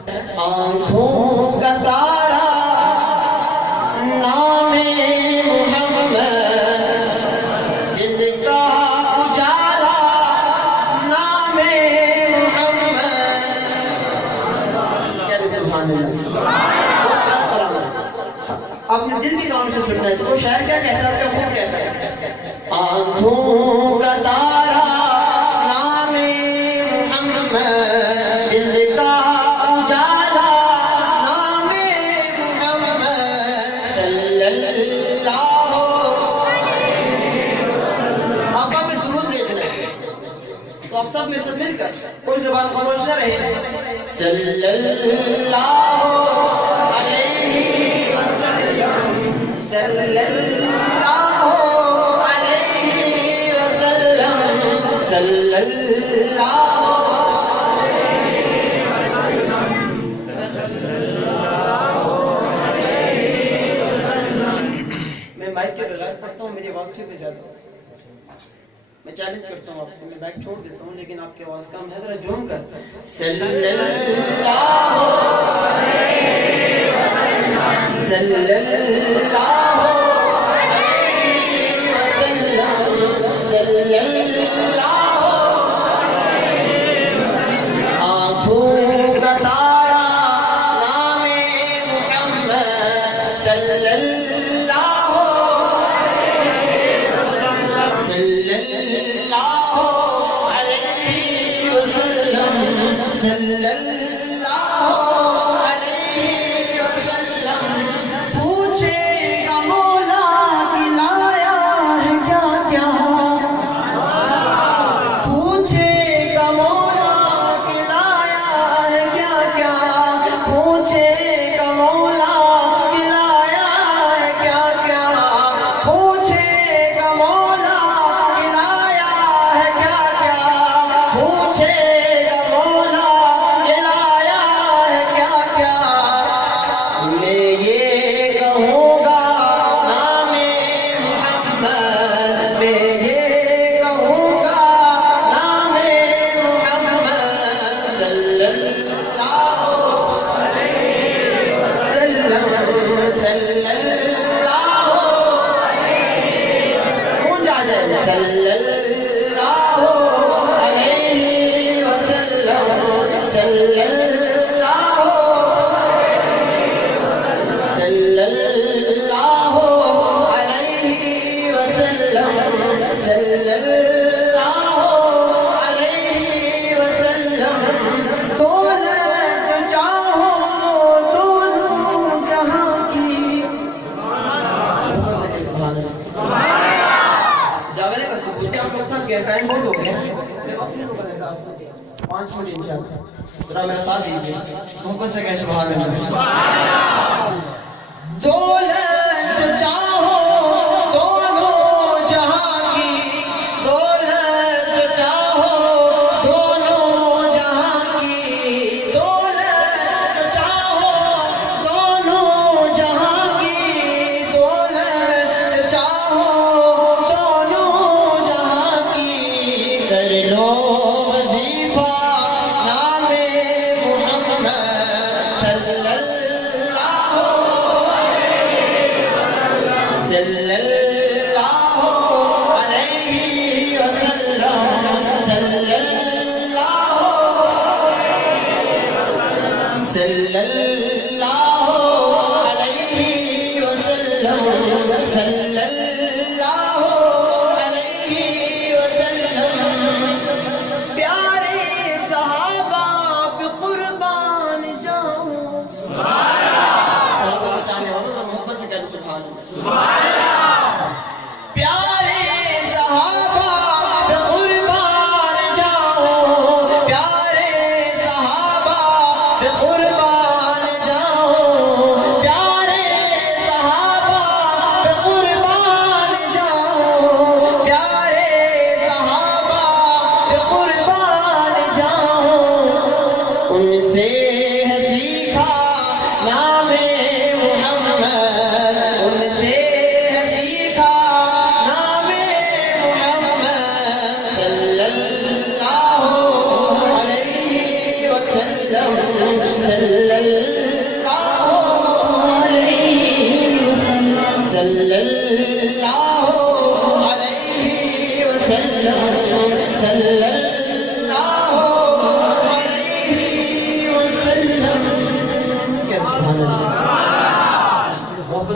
आँखों का तारा नामे मोहम्मद, दिल का उजाला नामे मोहम्मद। सुभान अल्लाह। अपने दिल की काम से सुनना है। वो शायर क्या कहता है, वो कहता है आँखों का तारा नामे मोहम्मद, दिल का उजाला नामे मोहम्मद सल्लल्लाहु। आका पे दुरूद भेजना है, तो आप सब में साथ मिलकर कोई ज़ुबान खामोश न रहे। सल्लल्लाहु अलैहि वसल्लम, सल्लल्लाहु अलैहि वसल्लम, सल्लल्लाहु अलैहि वसल्लम, सल्लल्लाहु अलैहि वसल्लम। मैं माइक के बगैर पढ़ता हूँ, मेरी आवाज़ फिर भी ज़्यादा। मैं चैलेंज करता हूँ आपसे, मैं माइक छोड़ देता हूँ, लेकिन आपकी आवाज़ कम है, जरा झूम कर सल्लल्लाहु अलैहि वसल्लम, सल्लल्लाहु अलैहि वसल्लम, सल्लल्लाहु अलैहि वसल्लम। आँखों का तारा नामे मोहम्मद सल्लल्लाहु अलैहि वसल्लम, सल्लल्लाहु अलैहि वसल्लम, सल्लल्लाहु अलैहि वसल्लम। पूछेगा मौला कि लाया है क्या क्या, पूछेगा मौला कि लाया है क्या क्या, पूछेगा मौला कि लाया है क्या क्या, पूछेगा मौला कि लाया है क्या क्या, पूछेगा मौला कि लाया है क्या क्या। मैं ये कहूँगा नामे मोहम्मद, मैं ये कहूँगा नामे मोहम्मद सल्लल्लाहु अलैहि वसल्लम, सल्लल्लाहु अलैहि वसल्लम। कौन जा जाए सल्लल्लाहु अलैहि वसल्लम, सल्लल्लाहु सल्लल्लाहु अलैहि वसल्लम, सल्लल्लाहु अलैहि वसल्लम। दौलत चाहो दोनों जहां की। सुभान अल्लाह। जागने का सबूत क्या, आप लोग थक गए, टाइम बहुत हो गया। मैं वक्त नहीं रुका आपसे 5 मिनट इंशाल्लाह, जरा मेरा साथ दीजिए, मोहब्बत से कहें सुभान अल्लाह। दौलत चाहो दोनों जहां की, दौलत चाहो दोनों जहां की, दौलत चाहो दोनों जहां की, दौलत चाहो दोनों जहां की। कर लो वजीफा नामे मोहम्मद सल्लल्लाहु सल्लल्लाहु अलैहि वसल्लम, सल्लल्लाहु सल्लल्लाहु अलैहि वसल्लम, सल्लल्लाहु अलैहि वसल्लम। प्यारे सहाबा पे कुर्बान जाऊं। सहाबा के चाहने वालों को मोहब्बत से कहते सुभान अल्लाह। प्यारे सहाबा पे कुर्बान जाऊं, प्यारे सहाबा पे कुर्बान जाऊं, प्यारे सहाबा पे कुर्बान जाऊं, प्यारे सहाबा पे कुर्बान जाऊं। उनसे है सीखा नामे